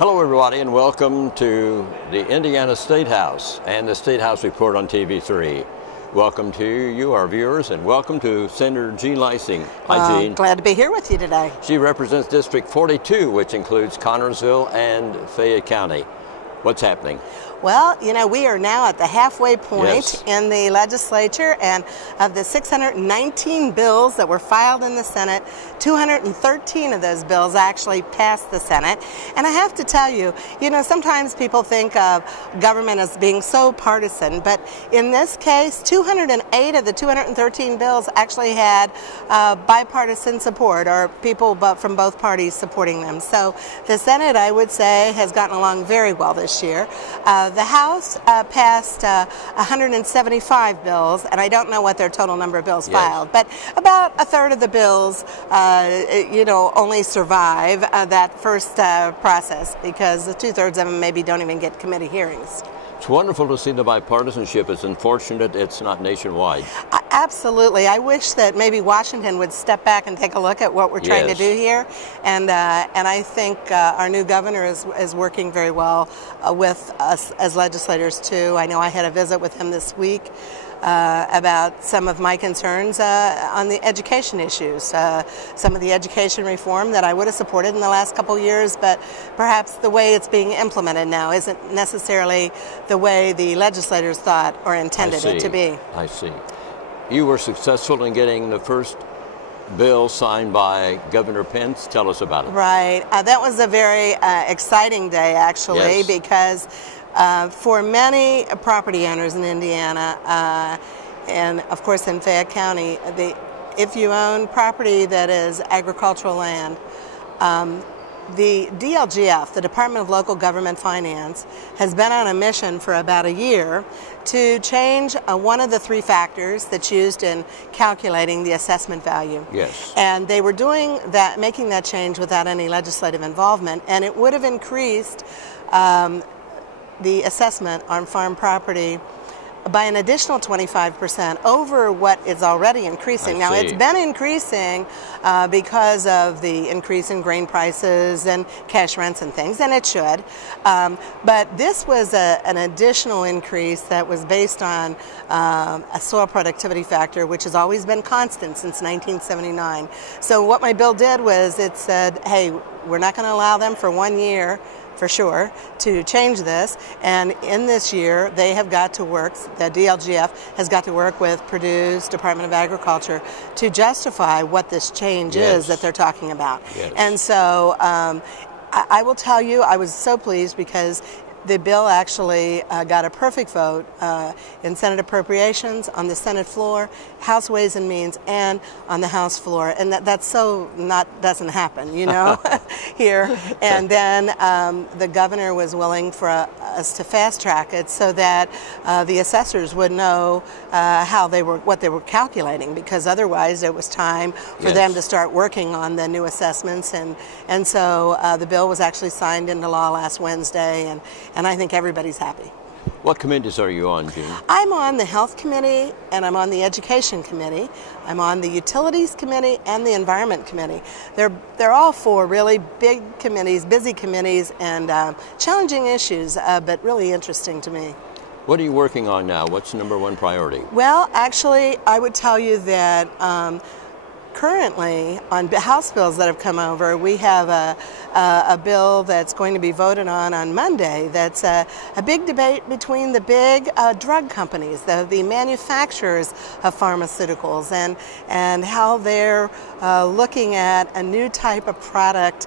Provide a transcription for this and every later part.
Hello everybody and welcome to the Indiana Statehouse and the Statehouse Report on TV3. Welcome to you, our viewers, and welcome to Senator Jean Leising. Hi, Jean. Glad to be here with you today. She represents District 42, which includes Connersville and Fayette County. What's happening? Well, you know, we are now at the halfway point Yes. in the legislature, and of the 619 bills that were filed in the Senate, 213 of those bills actually passed the Senate. And I have to tell you, sometimes people think of government as being so partisan, but in this case, 208 of the 213 bills actually had bipartisan support, or people from both parties supporting them. So the Senate, I would say, has gotten along very well this year. The House passed 175 bills, and I don't know what their total number of bills filed, but about a third of the bills, only survive that first process, because the two-thirds of them maybe don't even get committee hearings. It's wonderful to see the bipartisanship. It's unfortunate it's not nationwide. Absolutely. I wish that maybe Washington would step back and take a look at what we're trying to do here. And I think our new governor is working very well with us as legislators, too. I know I had a visit with him this week about some of my concerns on the education issues, some of the education reform that I would have supported in the last couple of years, but perhaps the way it's being implemented now isn't necessarily the way the legislators thought or intended it to be. I see. You were successful in getting the first bill signed by Governor Pence. Tell us about it. Right. That was a very exciting day, actually, because for many property owners in Indiana, and of course in Fayette County, if you own property that is agricultural land, the DLGF, the Department of Local Government Finance, has been on a mission for about a year to change one of the three factors that's used in calculating the assessment value. Yes. And they were doing that, making that change without any legislative involvement, and it would have increased the assessment on farm property by an additional 25% over what is already increasing. Now, it's been increasing because of the increase in grain prices and cash rents and things, and it should. But this was an additional increase that was based on a soil productivity factor, which has always been constant since 1979. So what my bill did was it said, hey, we're not going to allow them for 1 year, for sure, to change this, and in this year they have got to work, the DLGF has got to work with Purdue's Department of Agriculture to justify what this change is that they're talking about. And so I will tell you, I was so pleased because the bill actually got a perfect vote in Senate Appropriations, on the Senate floor, House Ways and Means, and on the House floor. And that's so doesn't happen, here. And then the governor was willing for us to fast track it so that the assessors would know what they were calculating, because otherwise it was time for them to start working on the new assessments. And so the bill was actually signed into law last Wednesday, and I think everybody's happy. What committees are you on, Jean? I'm on the Health Committee, and I'm on the Education Committee. I'm on the Utilities Committee and the Environment Committee. They're all four really big committees, busy committees, and challenging issues, but really interesting to me. What are you working on now? What's the #1 priority? Well, actually, I would tell you that currently, on House bills that have come over, we have a bill that's going to be voted on Monday that's a big debate between the big drug companies, the manufacturers of pharmaceuticals, and how they're looking at a new type of product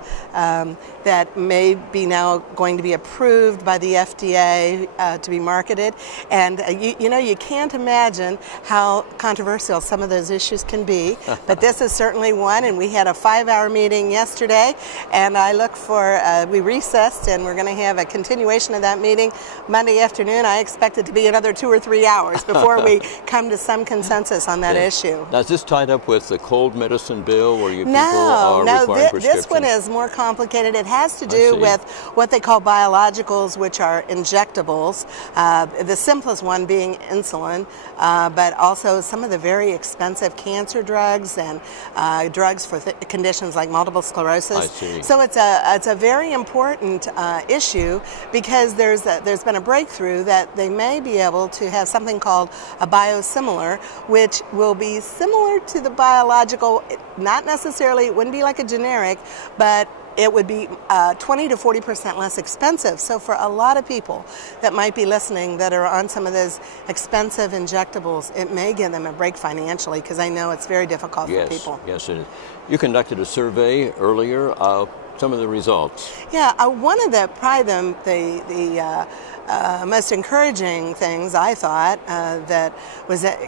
that may be now going to be approved by the FDA to be marketed. And you can't imagine how controversial some of those issues can be, but this is certainly one, and we had a 5-hour meeting yesterday, and I look for, we recessed, and we're going to have a continuation of that meeting Monday afternoon. I expect it to be another 2 or 3 hours before we come to some consensus on that issue. Now, is this tied up with the cold medicine bill where you people are requiring prescriptions? This one is more complicated. It has to do with what they call biologicals, which are injectables, the simplest one being insulin, but also some of the very expensive cancer drugs and drugs for conditions like multiple sclerosis. I see. So it's a very important issue, because there's been a breakthrough that they may be able to have something called a biosimilar, which will be similar to the biological, not necessarily, it wouldn't be like a generic, but it would be 20 to 40% less expensive. So for a lot of people that might be listening that are on some of those expensive injectables, it may give them a break financially, because I know it's very difficult for people. Yes, it is. You conducted a survey earlier. Some of the results. Yeah, one of the most encouraging things I thought that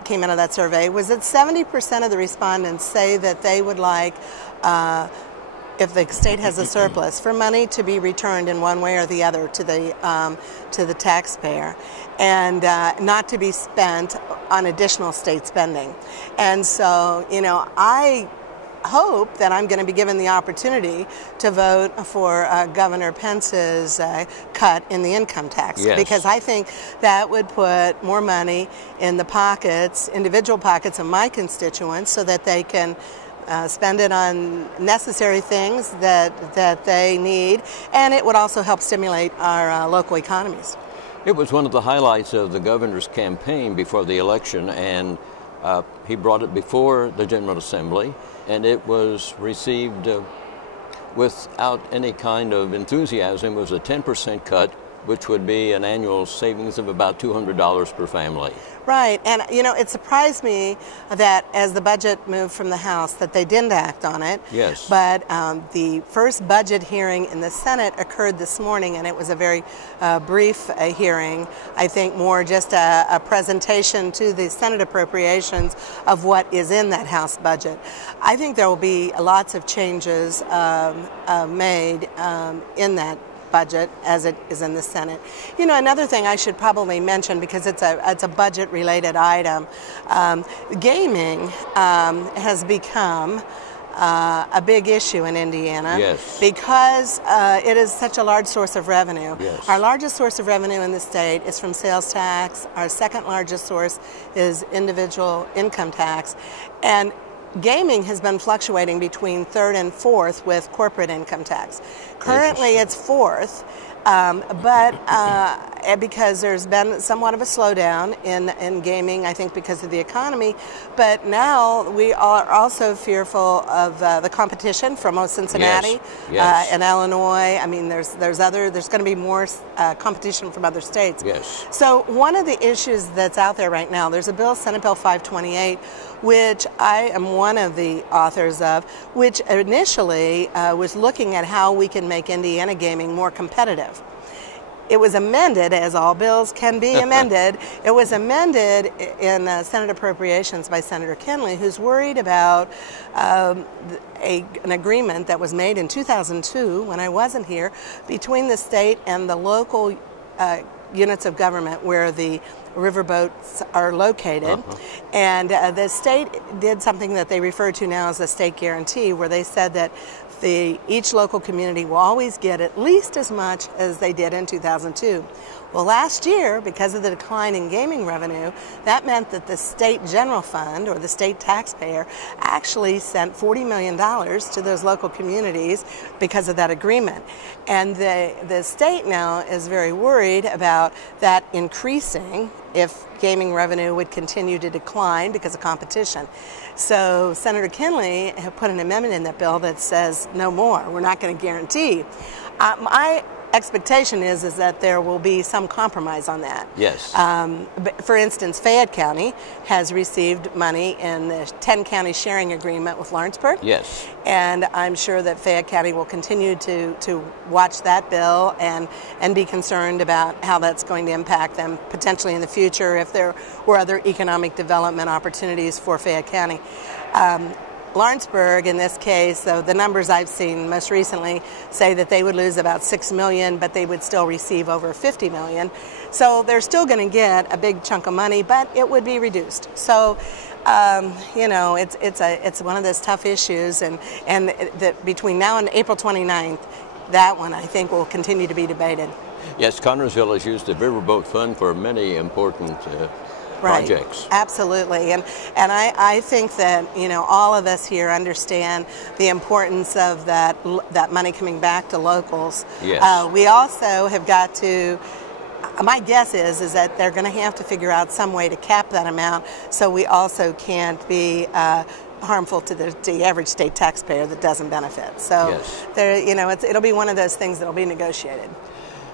came out of that survey was that 70% of the respondents say that they would like, if the state has a surplus, for money to be returned in one way or the other to the taxpayer, and not to be spent on additional state spending. And so, I hope that I'm going to be given the opportunity to vote for Governor Pence's cut in the income tax, because I think that would put more money in the pockets, individual pockets of my constituents, so that they can spend it on necessary things that they need, and it would also help stimulate our local economies. It was one of the highlights of the governor's campaign before the election, and he brought it before the General Assembly, and it was received without any kind of enthusiasm. It was a 10% cut, which would be an annual savings of about $200 per family. Right, and it surprised me that as the budget moved from the House that they didn't act on it. Yes. But the first budget hearing in the Senate occurred this morning, and it was a very brief hearing. I think more just a presentation to the Senate appropriations of what is in that House budget. I think there will be lots of changes made in that budget as it is in the Senate. Another thing I should probably mention, because it's a budget related item, gaming has become a big issue in Indiana. Yes. Because it is such a large source of revenue. Yes. Our largest source of revenue in the state is from sales tax. Our second largest source is individual income tax. And gaming has been fluctuating between third and fourth with corporate income tax. Currently it's fourth, but because there's been somewhat of a slowdown in gaming, I think because of the economy. But now we are also fearful of the competition from Cincinnati and Illinois. I mean, there's going to be more competition from other states. Yes. So one of the issues that's out there right now, there's a bill, Senate Bill 528, which I am one of the authors of, which initially was looking at how we can make Indiana gaming more competitive. It was amended, as all bills can be amended. It was amended in Senate Appropriations by Senator Kinley, who's worried about an agreement that was made in 2002, when I wasn't here, between the state and the local units of government where the riverboats are located. And the state did something that they refer to now as a state guarantee, where they said that each local community will always get at least as much as they did in 2002. Well, last year, because of the decline in gaming revenue, that meant that the state general fund, or the state taxpayer, actually sent $40 million to those local communities because of that agreement. And the state now is very worried about that increasing if gaming revenue would continue to decline because of competition. So Senator Kinley put an amendment in that bill that says no more. We're not going to guarantee. My expectation is that there will be some compromise on that. Yes. For instance, Fayette County has received money in the 10-county sharing agreement with Lawrenceburg. Yes. And I'm sure that Fayette County will continue to watch that bill and be concerned about how that's going to impact them potentially in the future if there were other economic development opportunities for Fayette County. Lawrenceburg, in this case, so the numbers I've seen most recently say that they would lose about $6 million, but they would still receive over $50 million. So they're still going to get a big chunk of money, but it would be reduced. So, it's one of those tough issues, and between now and April 29th, that one I think will continue to be debated. Yes, Connersville has used the Riverboat Fund for many important projects. Absolutely, and I think that all of us here understand the importance of that money coming back to locals. Yes. We also have got to. My guess is that they're going to have to figure out some way to cap that amount, so we also can't be harmful to the average state taxpayer that doesn't benefit. So yes. It'll be one of those things that'll be negotiated.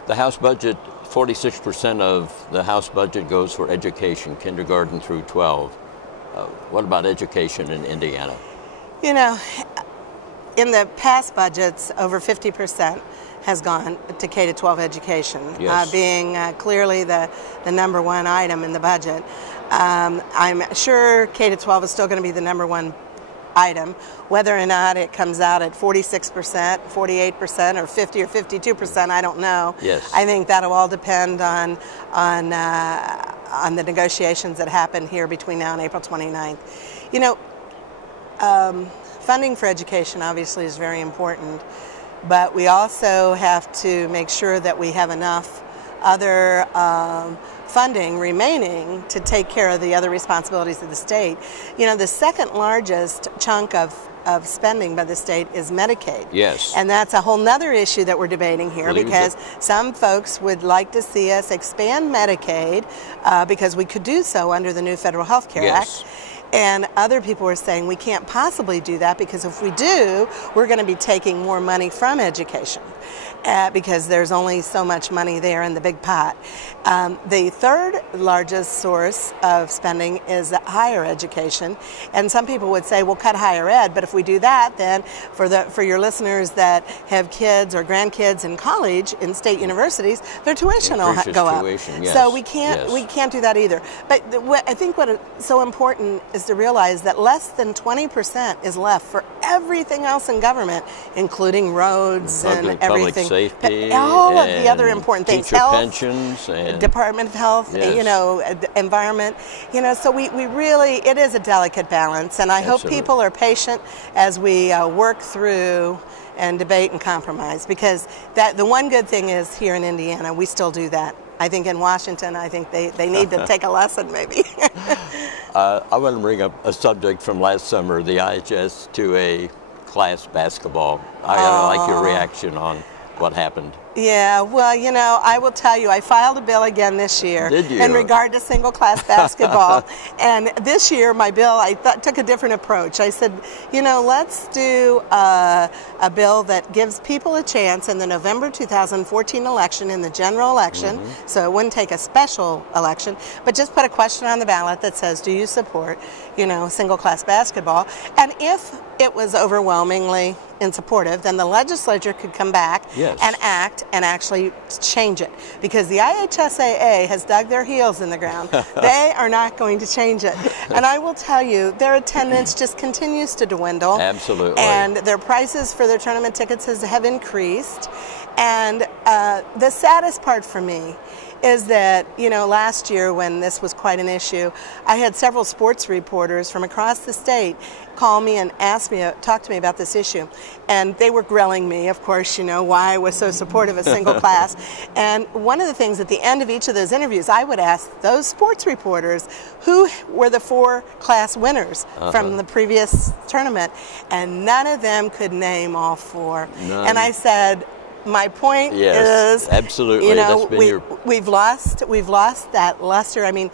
The House budget, 46% of the House budget goes for education, kindergarten through 12. What about education in Indiana? In the past budgets, over 50% has gone to K-12 education, yes. being clearly the number one item in the budget. I'm sure K-12 is still going to be the number one item. Whether or not it comes out at 46%, 48%, or 50 or 52%, I don't know. Yes. I think that'll all depend on the negotiations that happen here between now and April 29th. Funding for education obviously is very important, but we also have to make sure that we have enough other funding remaining to take care of the other responsibilities of the state. The second largest chunk of spending by the state is Medicaid. Yes. And that's a whole nother issue that we're debating here, because some folks would like to see us expand Medicaid because we could do so under the new Federal Health Care yes. Act. And other people are saying we can't possibly do that, because if we do, we're going to be taking more money from education because there's only so much money there in the big pot. The third largest source of spending is higher education. And some people would say, well, cut higher ed. But if we do that, then for your listeners that have kids or grandkids in college, in state universities, their tuition will go up. Yes. So we can't do that either. But I think what is so important is to realize that less than 20% is left for everything else in government, including roads and everything. Public safety, all of the other important things, health, pensions, and Department of Health, yes. Environment, so we really, it is a delicate balance, and I hope people are patient as we work through and debate and compromise, because the one good thing is here in Indiana, we still do that. I think in Washington, I think they need to take a lesson maybe. I want to bring up a subject from last summer, the IHS 2A class basketball. I like your reaction on what happened. Yeah, well, I will tell you, I filed a bill again this year in regard to single-class basketball. And this year, my bill, I took a different approach. I said, let's do a bill that gives people a chance in the November 2014 election, in the general election, mm-hmm. so it wouldn't take a special election, but just put a question on the ballot that says, do you support, single-class basketball? And if it was overwhelmingly insupportive, then the legislature could come back yes. and act and actually change it, because the IHSAA has dug their heels in the ground. They are not going to change it. And I will tell you, their attendance just continues to dwindle. Absolutely. And their prices for their tournament tickets have increased. And the saddest part for me is that, last year when this was quite an issue, I had several sports reporters from across the state call me and talk to me about this issue. And they were grilling me, of course, why I was so supportive of single class. And one of the things at the end of each of those interviews, I would ask those sports reporters who were the 4 class winners from the previous tournament. And none of them could name all 4. None. And I said, my point yes, is, absolutely. That's been we've lost that luster. I mean,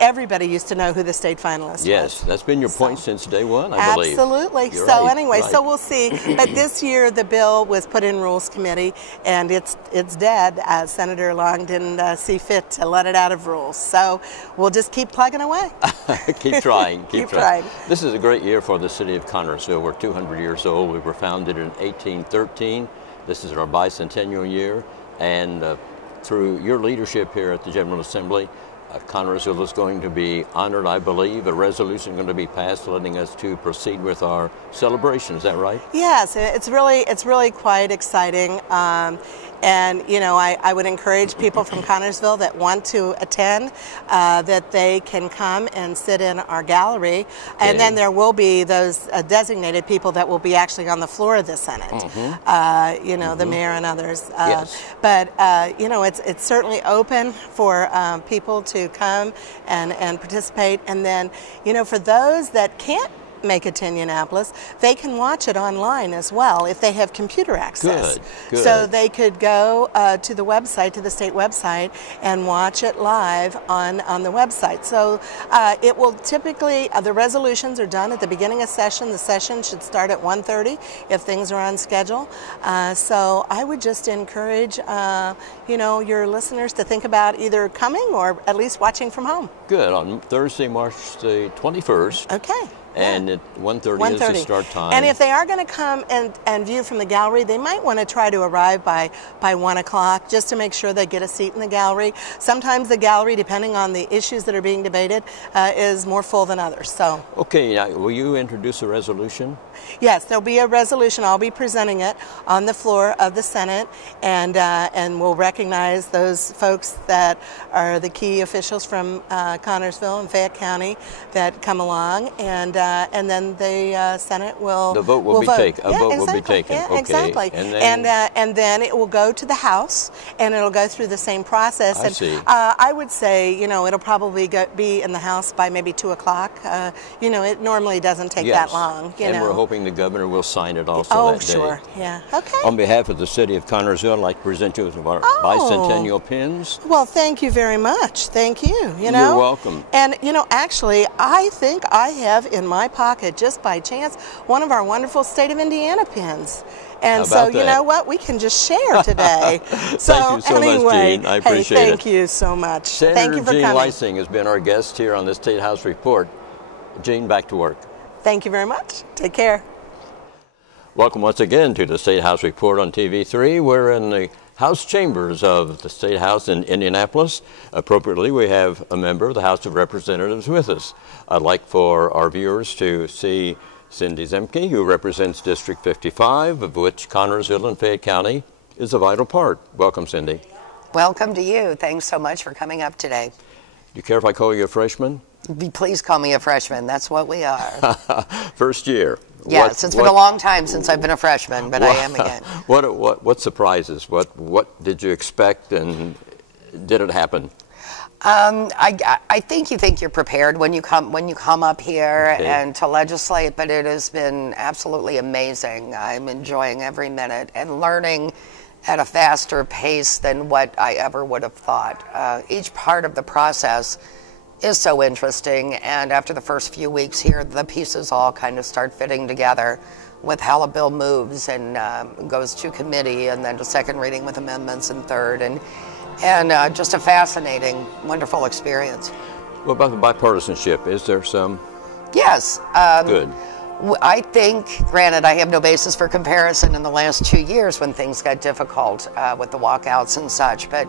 everybody used to know who the state finalist was. Yes, that's been your point since day one, I believe. Absolutely. You're so right, anyway, right. So we'll see. But this year the bill was put in Rules Committee, and it's dead. Senator Long didn't see fit to let it out of rules. So we'll just keep plugging away. Keep trying. Keep trying. This is a great year for the city of Connersville. We're 200 years old. We were founded in 1813. This is our bicentennial year, and through your leadership here at the General Assembly, Connersville is going to be honored, I believe. A resolution going to be passed letting us to proceed with our celebration. Is that right? Yes, it's really quite exciting. And, you know, I would encourage people from Connersville that want to attend that they can come and sit in our gallery. And then there will be those designated people that will be actually on the floor of the Senate, you know, the mayor and others. But, you know, it's certainly open for people to come and participate. And then, you know, for those that can't make it to Indianapolis, they can watch it online as well if they have computer access. Good. So they could go to the website, to the state website, and watch it live on the website. So it will typically, the resolutions are done at the beginning of session. The session should start at 1:30 if things are on schedule. So I would just encourage, you know, your listeners to think about either coming or at least watching from home. Good. On Thursday, March the 21st. Okay. And at 1:30 is the start time. And if they are going to come and view from the gallery, they might want to try to arrive by 1 o'clock just to make sure they get a seat in the gallery. Sometimes the gallery, depending on the issues that are being debated, is more full than others. So. Okay, now, will you introduce a resolution? Yes, there'll be a resolution. I'll be presenting it on the floor of the Senate, and we'll recognize those folks that are the key officials from Connersville and Fayette County that come along, and then the Senate will vote. Will be taken. Yeah, okay. Exactly. And then it will go to the House, and it'll go through the same process. I see. I would say, you know, it'll probably be in the House by maybe 2 o'clock. You know, it normally doesn't take that long. And we're hoping the governor will sign it also that day. Oh, sure. Yeah. Okay. On behalf of the city of Connersville, I'd like to present you with our bicentennial pins. Well, thank you very much. Thank you. You know, you're welcome. And, you know, actually, I think I have in my pocket, just by chance, one of our wonderful State of Indiana pins. And so, you know what? We can just share today. Thank you so much, Jean. I appreciate it. Thank you so much. Senator Thank you for Jean coming. Lysing has been our guest here on the State House Report. Jean, back to work. Thank you very much. Take care. Welcome once again to the State House Report on TV3. We're in the House chambers of the State House in Indianapolis. Appropriately, we have a member of the House of Representatives with us. I'd like for our viewers to see Cindy Zemke, who represents District 55, of which Connersville and Fayette County is a vital part. Welcome, Cindy. Welcome to you. Thanks so much for coming up today. Do you care if I call you a freshman? Please call me a freshman. That's what we are. First year. Yes, it's been a long time since I've been a freshman, but I am again. What surprises? What did you expect, and did it happen? I think you're prepared when you come up here and to legislate, but it has been absolutely amazing. I'm enjoying every minute and learning at a faster pace than what I ever would have thought. Each part of the process is so interesting, and after the first few weeks here, the pieces all kind of start fitting together with how a bill moves and goes to committee and then to second reading with amendments and third, and just a fascinating, wonderful experience. What about the bipartisanship? Is there some? Yes. Good. I think, granted, I have no basis for comparison in the last 2 years when things got difficult with the walkouts and such, but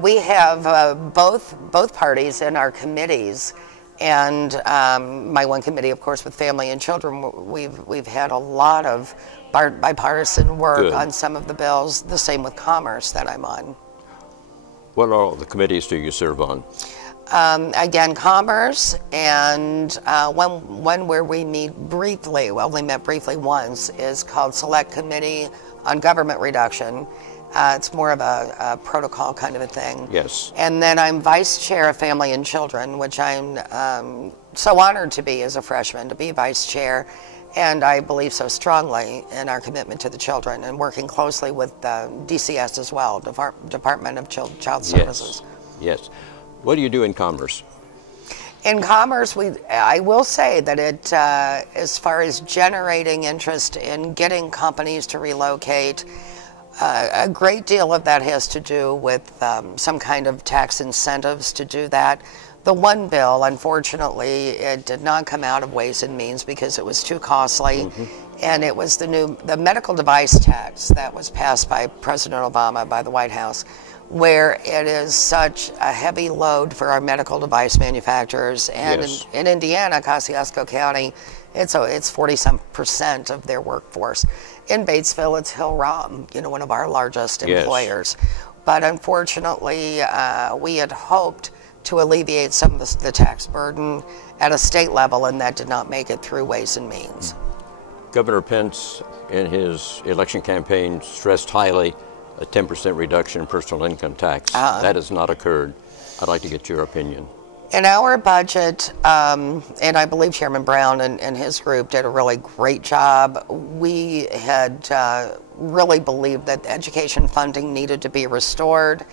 we have both parties in our committees, and my one committee, of course, with family and children. We've had a lot of bipartisan work on some of the bills. The same with commerce that I'm on. What all the committees do you serve on? Again, commerce, and one where we meet briefly. Well, we met briefly once. Is called Select Committee on Government Reduction. It's more of a protocol kind of a thing. Yes. And then I'm vice chair of Family and Children, which I'm so honored to be as a freshman, to be vice chair. And I believe so strongly in our commitment to the children and working closely with DCS as well, Department of Child Services. Yes. What do you do in commerce? In commerce, I will say that it, as far as generating interest in getting companies to relocate, a great deal of that has to do with some kind of tax incentives to do that. The one bill, unfortunately, it did not come out of Ways and Means because it was too costly, and it was the medical device tax that was passed by President Obama, by the White House, where it is such a heavy load for our medical device manufacturers. And in Indiana, Kosciuszko County, it's 40-some% of their workforce. In Batesville, it's Hill-Rom, you know, one of our largest Yes. employers. But unfortunately, we had hoped to alleviate some of the tax burden at a state level, and that did not make it through Ways and Means. Governor Pence, in his election campaign, stressed highly a 10% reduction in personal income tax. That has not occurred. I'd like to get your opinion. In our budget, and I believe Chairman Brown and his group did a really great job, we had really believed that education funding needed to be restored,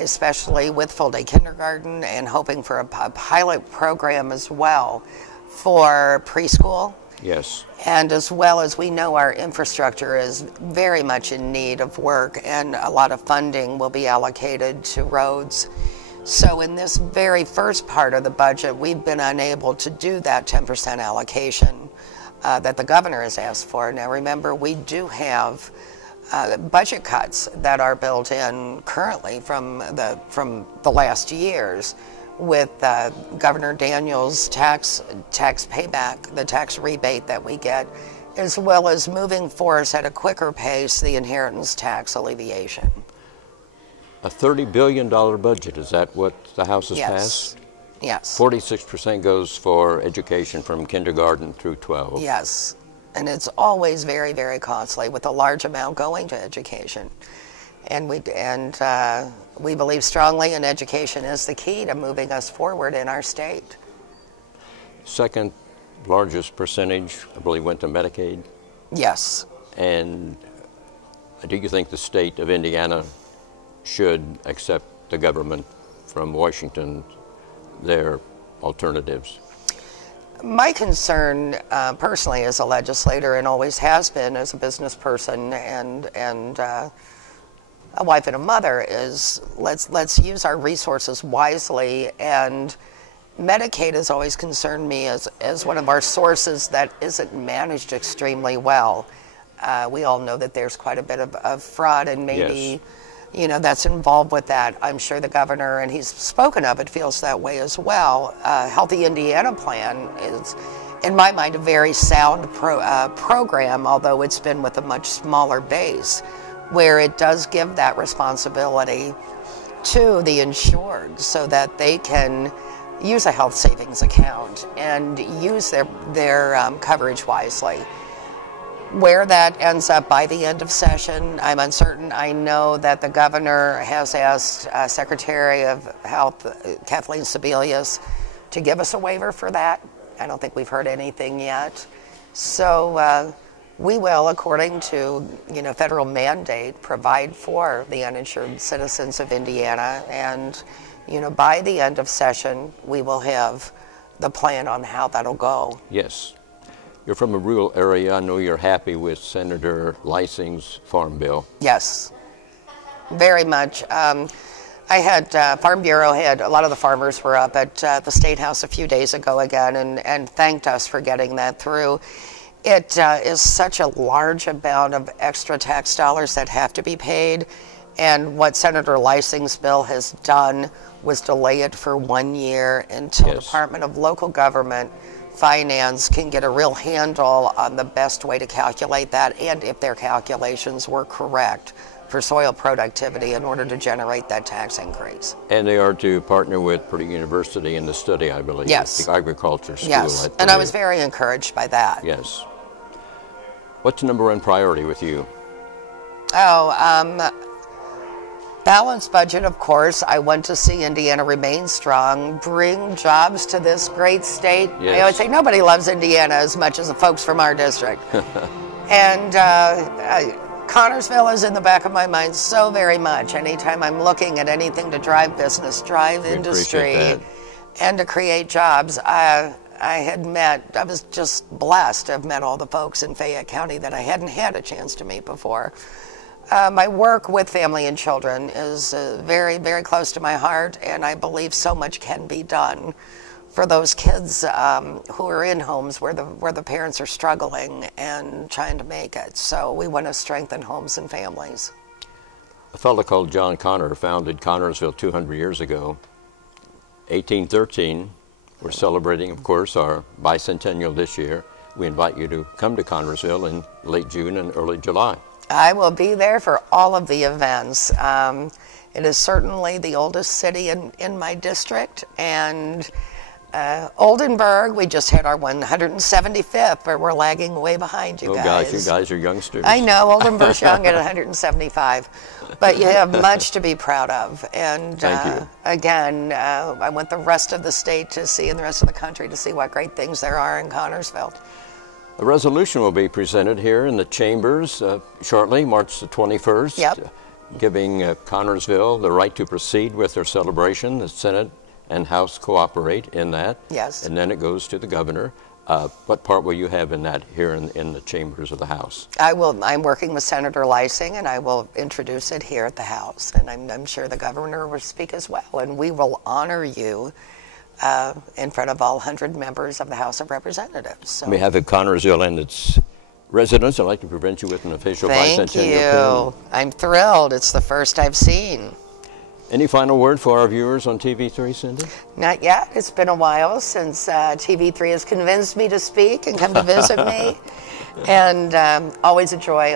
especially with full-day kindergarten, and hoping for a pilot program as well for preschool. Yes. And as well as we know our infrastructure is very much in need of work, and a lot of funding will be allocated to roads. So in this very first part of the budget, we've been unable to do that 10% allocation that the governor has asked for. Now remember, we do have budget cuts that are built in currently from the last years, with Governor Daniels' tax payback, the tax rebate that we get, as well as moving forth at a quicker pace the inheritance tax alleviation. A $30 billion budget, is that what the House has passed? Yes. 46% goes for education from kindergarten through 12. Yes, and it's always very, very costly, with a large amount going to education. And we believe strongly in education as the key to moving us forward in our state. Second largest percentage, I believe, went to Medicaid. Yes. And do you think the state of Indiana should accept the government from Washington, their alternatives? My concern, personally, as a legislator, and always has been as a business person and a wife and a mother, is let's use our resources wisely. And Medicaid has always concerned me as one of our sources that isn't managed extremely well. We all know that there's quite a bit of fraud, and maybe, yes, you know, that's involved with that. I'm sure the governor, and he's spoken of it, feels that way as well. Healthy Indiana plan is, in my mind, a very sound program, although it's been with a much smaller base, where it does give that responsibility to the insured so that they can use a health savings account and use their coverage wisely. Where that ends up by the end of session, I'm uncertain. I know that the governor has asked Secretary of Health, Kathleen Sebelius, to give us a waiver for that. I don't think we've heard anything yet. So we will, according to federal mandate, provide for the uninsured citizens of Indiana. And by the end of session, we will have the plan on how that'll go. Yes. You're from a rural area. I know you're happy with Senator Leising's farm bill. Yes, very much. I had Farm Bureau had a lot of the farmers were up at the Statehouse a few days ago again and thanked us for getting that through. It is such a large amount of extra tax dollars that have to be paid, and what Senator Leising's bill has done was delay it for 1 year until the Department of Local Government Finance can get a real handle on the best way to calculate that, and if their calculations were correct for soil productivity in order to generate that tax increase. And they are to partner with Purdue University in the study, I believe. Yes. The agriculture school. Yes, and I was very encouraged by that. Yes. What's number one priority with you? Balanced budget, of course. I want to see Indiana remain strong, bring jobs to this great state. Yes. I always say nobody loves Indiana as much as the folks from our district. And Connorsville is in the back of my mind so very much. Anytime I'm looking at anything to drive business, drive industry, and to create jobs, I was just blessed to have met all the folks in Fayette County that I hadn't had a chance to meet before. My work with family and children is very, very close to my heart, and I believe so much can be done for those kids who are in homes where the parents are struggling and trying to make it. So we want to strengthen homes and families. A fellow called John Connor founded Connorsville 200 years ago. 1813, we're celebrating, of course, our bicentennial this year. we invite you to come to Connersville in late June and early July. I will be there for all of the events. It is certainly the oldest city in my district, and Oldenburg, we just had our 175th, but we're lagging way behind you guys. Oh gosh, you guys are youngsters. I know, Oldenburg's young at 175, but you have much to be proud of. And Thank you. Again, I want the rest of the state to see and the rest of the country to see what great things there are in Connersville. A resolution will be presented here in the chambers shortly, March the 21st, Yep. Giving Connersville the right to proceed with their celebration. The Senate and House cooperate in that. Yes. And then it goes to the governor. What part will you have in that here in the chambers of the House? I'm working with Senator Lysing, and I will introduce it here at the House. And I'm sure the governor will speak as well. And we will honor you in front of all 100 members of the House of Representatives. So. On behalf of Connersville and its residents, I'd like to present you with an official Thank bicentennial you. I'm thrilled. It's the first I've seen. pin. Any final word for our viewers on TV3, Cindy? Not yet. It's been a while since TV3 has convinced me to speak and come to visit me. And always a joy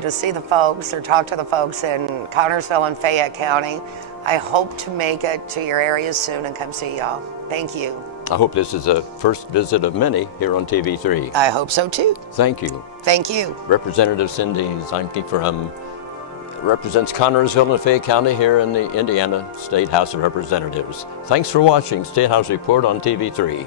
to see the folks or talk to the folks in Connersville and Fayette County. I hope to make it to your area soon and come see y'all. Thank you. I hope this is a first visit of many here on TV3. I hope so too. Thank you. Thank you. Representative Cindy Zeinke represents Connersville and Fayette County here in the Indiana State House of Representatives. Thanks for watching Statehouse Report on TV3.